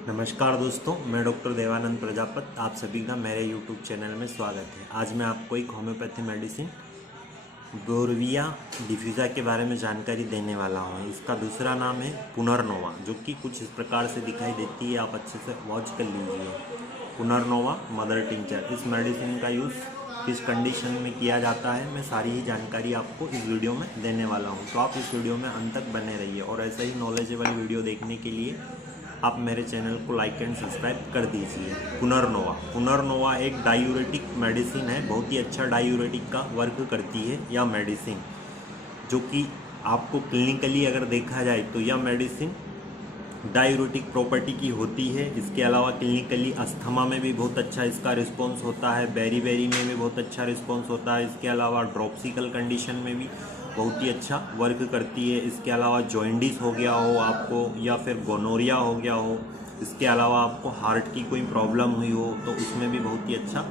नमस्कार दोस्तों, मैं डॉक्टर देवानंद प्रजापत। आप सभी का मेरे यूट्यूब चैनल में स्वागत है। आज मैं आपको एक होम्योपैथी मेडिसिन गोरविया डिफ्यूज़ा के बारे में जानकारी देने वाला हूँ। इसका दूसरा नाम है पुनर्नोवा, जो कि कुछ इस प्रकार से दिखाई देती है। आप अच्छे से वॉच कर लीजिए। पुनर्नोवा मदर टिंचर, इस मेडिसिन का यूज़ किस कंडीशन में किया जाता है, मैं सारी ही जानकारी आपको इस वीडियो में देने वाला हूँ। तो आप इस वीडियो में अंत तक बने रहिए और ऐसे ही नॉलेजेबल वीडियो देखने के लिए आप मेरे चैनल को लाइक एंड सब्सक्राइब कर दीजिए। पुनर्नोवा एक डायूरेटिक मेडिसिन है। बहुत ही अच्छा डायूरेटिक का वर्क करती है यह मेडिसिन, जो कि आपको क्लिनिकली अगर देखा जाए तो यह मेडिसिन डायूरेटिक प्रॉपर्टी की होती है। इसके अलावा क्लिनिकली अस्थमा में भी बहुत अच्छा इसका रिस्पॉन्स होता है, बेरी में भी बहुत अच्छा रिस्पॉन्स होता है। इसके अलावा ड्रॉप्सिकल कंडीशन में भी बहुत ही अच्छा वर्क करती है। इसके अलावा जॉइंडिस हो गया हो आपको, या फिर गोनोरिया हो गया हो, इसके अलावा आपको हार्ट की कोई प्रॉब्लम हुई हो, तो उसमें भी बहुत ही अच्छा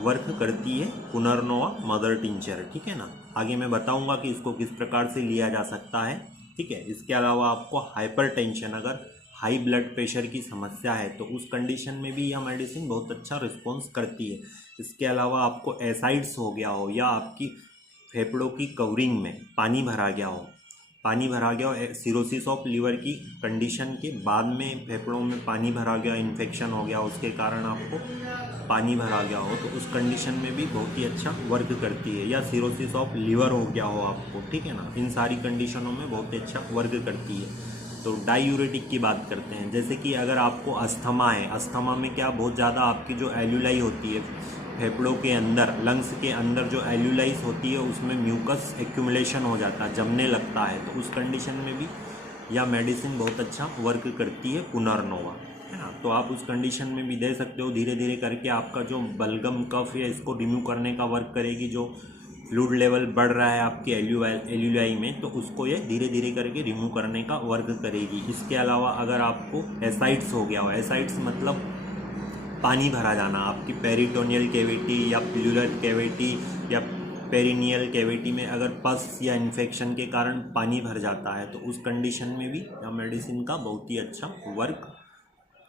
वर्क करती है पुनर्नोवा मदर टिंचर। ठीक है ना। आगे मैं बताऊंगा कि इसको किस प्रकार से लिया जा सकता है। ठीक है। इसके अलावा आपको हाइपरटेंशन, अगर हाई ब्लड प्रेशर की समस्या है तो उस कंडीशन में भी यह मेडिसिन बहुत अच्छा रिस्पॉन्स करती है। इसके अलावा आपको एसाइड्स हो गया हो, या आपकी फेफड़ों की कवरिंग में पानी भरा गया हो, सिरोसिस ऑफ लीवर की कंडीशन के बाद में फेफड़ों में पानी भरा गया, इन्फेक्शन हो गया, उसके कारण आपको पानी भरा गया हो, तो उस कंडीशन में भी बहुत ही अच्छा वर्क करती है। या सिरोसिस ऑफ लीवर हो गया हो आपको, ठीक है ना, इन सारी कंडीशनों में बहुत ही अच्छा वर्क करती है। तो डायूरेटिक की बात करते हैं। जैसे कि अगर आपको अस्थमा है, अस्थमा में क्या बहुत ज़्यादा आपकी जो एल्यूलाई होती है फेफड़ों के अंदर, लंग्स के अंदर जो एल्यूलाइज होती है उसमें म्यूकस एक्यूमुलेशन हो जाता है, जमने लगता है, तो उस कंडीशन में भी यह मेडिसिन बहुत अच्छा वर्क करती है पुनर्नोवा, है ना। तो आप उस कंडीशन में भी दे सकते हो। धीरे धीरे करके आपका जो बलगम कफ है इसको रिमूव करने का वर्क करेगी। जो फ्लूइड लेवल बढ़ रहा है आपकी एल्यूलाई में, तो उसको ये धीरे धीरे करके रिमूव करने का वर्क करेगी। इसके अलावा अगर आपको एसाइड्स हो गया हो, एसाइड्स मतलब पानी भरा जाना, आपकी पेरिटोनियल कैविटी या प्लूरल कैविटी या पेरिनियल कैविटी में अगर पस या इन्फेक्शन के कारण पानी भर जाता है, तो उस कंडीशन में भी यह मेडिसिन का बहुत ही अच्छा वर्क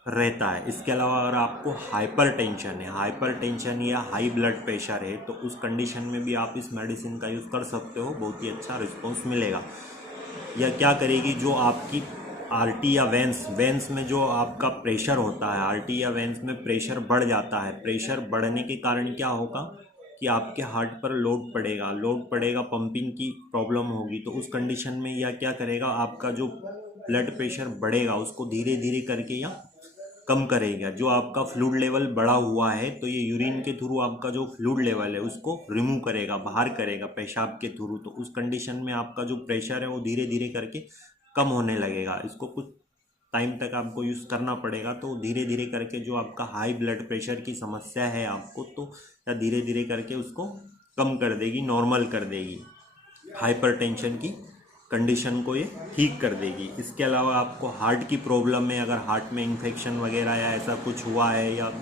रहता है। इसके अलावा अगर आपको हाइपरटेंशन या हाई ब्लड प्रेशर है, तो उस कंडीशन में भी आप इस मेडिसिन का यूज़ कर सकते हो, बहुत ही अच्छा रिस्पॉन्स मिलेगा। यह क्या करेगी, जो आपकी आरटी या वेंस में जो आपका प्रेशर होता है, आरटी या वेंस में प्रेशर बढ़ जाता है, प्रेशर बढ़ने के कारण क्या होगा कि आपके हार्ट पर लोड पड़ेगा, पंपिंग की प्रॉब्लम होगी। तो उस कंडीशन में यह क्या करेगा, आपका जो ब्लड प्रेशर बढ़ेगा उसको धीरे धीरे करके या कम करेगा। जो आपका फ्लूइड लेवल बढ़ा हुआ है, तो ये यूरिन के थ्रू आपका जो फ्लूइड लेवल है उसको रिमूव करेगा, बाहर करेगा पेशाब के थ्रू। तो उस कंडीशन में आपका जो प्रेशर है वो धीरे धीरे करके कम होने लगेगा। इसको कुछ टाइम तक आपको यूज़ करना पड़ेगा। तो धीरे धीरे करके जो आपका हाई ब्लड प्रेशर की समस्या है आपको, तो या धीरे धीरे करके उसको कम कर देगी, नॉर्मल कर देगी, हाइपरटेंशन की कंडीशन को ये ठीक कर देगी। इसके अलावा आपको हार्ट की प्रॉब्लम में, अगर हार्ट में इन्फेक्शन वगैरह या ऐसा कुछ हुआ है, या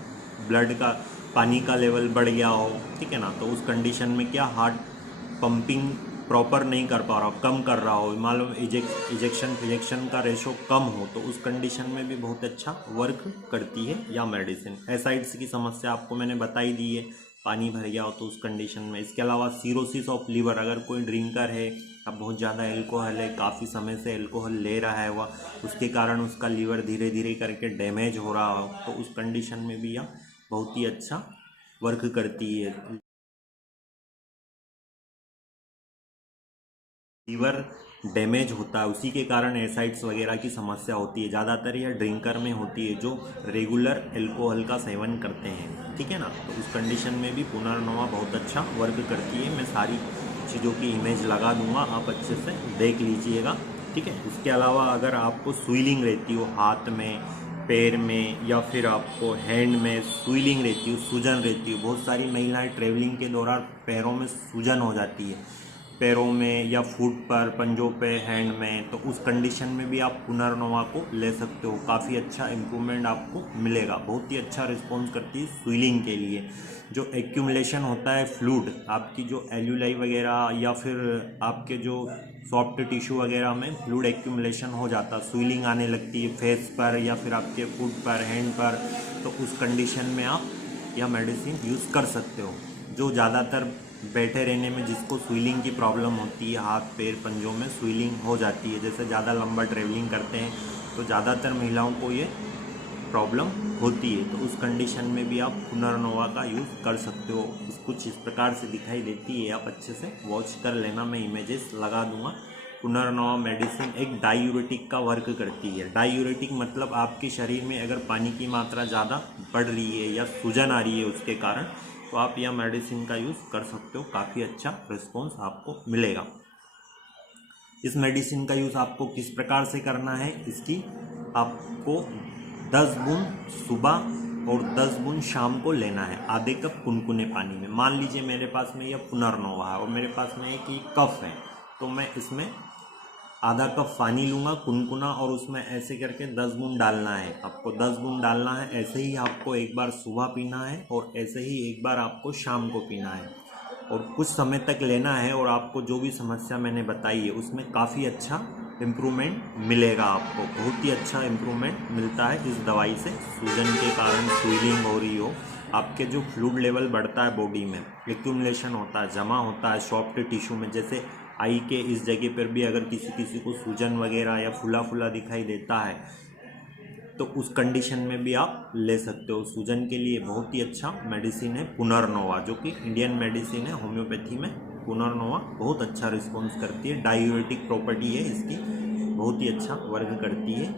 ब्लड का पानी का लेवल बढ़ गया हो, ठीक है ना, तो उस कंडीशन में क्या हार्ट पंपिंग प्रॉपर नहीं कर पा रहा हो, कम कर रहा हो, मान लो इजेक्शन फिजेक्शन का रेशो कम हो, तो उस कंडीशन में भी बहुत अच्छा वर्क करती है या मेडिसिन। एसाइड्स की समस्या आपको मैंने बताई दी है, पानी भर गया हो तो उस कंडीशन में। इसके अलावा सिरोसिस ऑफ लीवर, अगर कोई ड्रिंकर है, अब बहुत ज़्यादा एल्कोहल है, काफ़ी समय से एल्कोहल ले रहा है वह, उसके कारण उसका लीवर धीरे धीरे करके डैमेज हो रहा हो, तो उस कंडीशन में भी यह बहुत ही अच्छा वर्क करती है। लीवर डैमेज होता है, उसी के कारण एसाइड्स वगैरह की समस्या होती है। ज़्यादातर यह ड्रिंकर में होती है जो रेगुलर एल्कोहल का सेवन करते हैं, ठीक है ना। तो उस कंडीशन में भी पुनर्नोवा बहुत अच्छा वर्क करती है। मैं सारी चीज़ों की इमेज लगा दूंगा, आप अच्छे से देख लीजिएगा, ठीक है। इसके अलावा अगर आपको स्वेलिंग रहती हो हाथ में, पैर में, या फिर आपको हैंड में स्वेलिंग रहती हो, सूजन रहती हो, बहुत सारी महिलाएं ट्रेवलिंग के दौरान पैरों में सूजन हो जाती है, पैरों में या फुट पर, पंजों पे, हैंड में, तो उस कंडीशन में भी आप पुनर्नोवा को ले सकते हो। काफ़ी अच्छा इम्प्रूवमेंट आपको मिलेगा, बहुत ही अच्छा रिस्पॉन्स करती है स्वेलिंग के लिए। जो एक्यूमुलेशन होता है फ्लूइड, आपकी जो एल्यूलाई वगैरह या फिर आपके जो सॉफ्ट टिश्यू वगैरह में फ्लूइड एक्यूमुलेशन हो जाता, स्वेलिंग आने लगती है फेस पर या फिर आपके फुट पर, हैंड पर, तो उस कंडीशन में आप यह मेडिसिन यूज़ कर सकते हो। जो ज़्यादातर बैठे रहने में जिसको स्वेलिंग की प्रॉब्लम होती है, हाथ पैर पंजों में स्वेलिंग हो जाती है, जैसे ज़्यादा लंबा ट्रैवलिंग करते हैं तो ज़्यादातर महिलाओं को ये प्रॉब्लम होती है, तो उस कंडीशन में भी आप पुनर्नोवा का यूज़ कर सकते हो। कुछ इस प्रकार से दिखाई देती है, आप अच्छे से वॉच कर लेना, मैं इमेजेस लगा दूंगा। पुनर्नोवा मेडिसिन एक डायूरेटिक का वर्क करती है। डायूरेटिक मतलब आपके शरीर में अगर पानी की मात्रा ज़्यादा बढ़ रही है या सूजन आ रही है उसके कारण, तो आप यह मेडिसिन का यूज़ कर सकते हो, काफ़ी अच्छा रिस्पॉन्स आपको मिलेगा। इस मेडिसिन का यूज़ आपको किस प्रकार से करना है, इसकी आपको 10 बूंद सुबह और 10 बूंद शाम को लेना है, आधे कप कुनकुने पानी में। मान लीजिए मेरे पास में यह पुनर्नोवा है और मेरे पास में एक कफ है, तो मैं इसमें आधा कप पानी लूँगा कुनकुना और उसमें ऐसे करके 10 बूंद डालना है। आपको 10 बूंद डालना है। ऐसे ही आपको एक बार सुबह पीना है और ऐसे ही एक बार आपको शाम को पीना है और कुछ समय तक लेना है। और आपको जो भी समस्या मैंने बताई है उसमें काफ़ी अच्छा इम्प्रूवमेंट मिलेगा। आपको बहुत ही अच्छा इम्प्रूवमेंट मिलता है इस दवाई से। सूजन के कारण स्वेलिंग हो रही हो, आपके जो फ्लूइड लेवल बढ़ता है बॉडी में, एक्यूमुलेशन होता है, जमा होता है सॉफ्ट टिश्यू में, जैसे आई के इस जगह पर भी अगर किसी को सूजन वगैरह या फुला फुला दिखाई देता है तो उस कंडीशन में भी आप ले सकते हो। सूजन के लिए बहुत ही अच्छा मेडिसिन है पुनर्नोवा, जो कि इंडियन मेडिसिन है होम्योपैथी में। पुनर्नोवा बहुत अच्छा रिस्पॉन्स करती है, डायूरेटिक प्रॉपर्टी है इसकी, बहुत ही अच्छा वर्क करती है।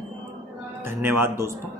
धन्यवाद दोस्तों।